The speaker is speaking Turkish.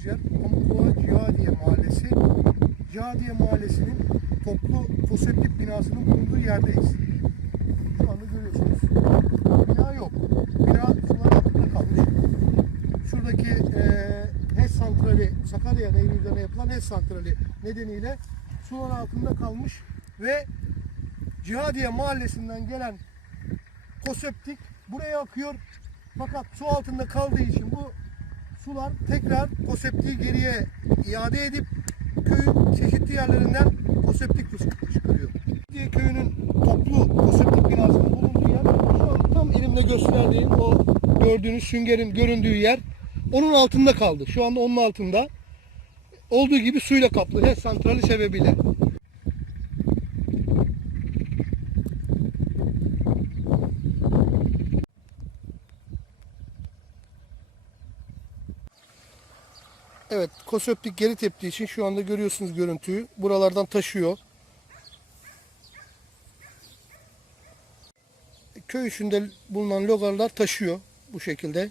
bulunduğumuz yer Pamukova Cihadiye Mahallesi. Cihadiye Mahallesi'nin toplu foseptik binasının bulunduğu yerdeyiz. Şu anda görüyorsunuz. Bina yok. Bina sular altında kalmış. Şuradaki eee HES santrali, Sakarya Nehri yapılan HES santrali nedeniyle sular altında kalmış ve Cihadiye Mahallesi'nden gelen koseptik buraya akıyor. Fakat su altında kaldığı için bu sular tekrar koseptiği geriye iade edip köyün çeşitli yerlerinden koseptik çıkarıyor. Diye köyünün toplu koseptik binasının bulunduğu yer şu an tam elimde gösterdiğim o gördüğünüz süngerin göründüğü yer onun altında kaldı. Şu anda onun altında. Olduğu gibi suyla kaplı HES santrali sebebiyle. Evet, koseptik geri teptiği için şu anda görüyorsunuz görüntüyü. Buralardan taşıyor. Köy içinde bulunan logarlar taşıyor bu şekilde.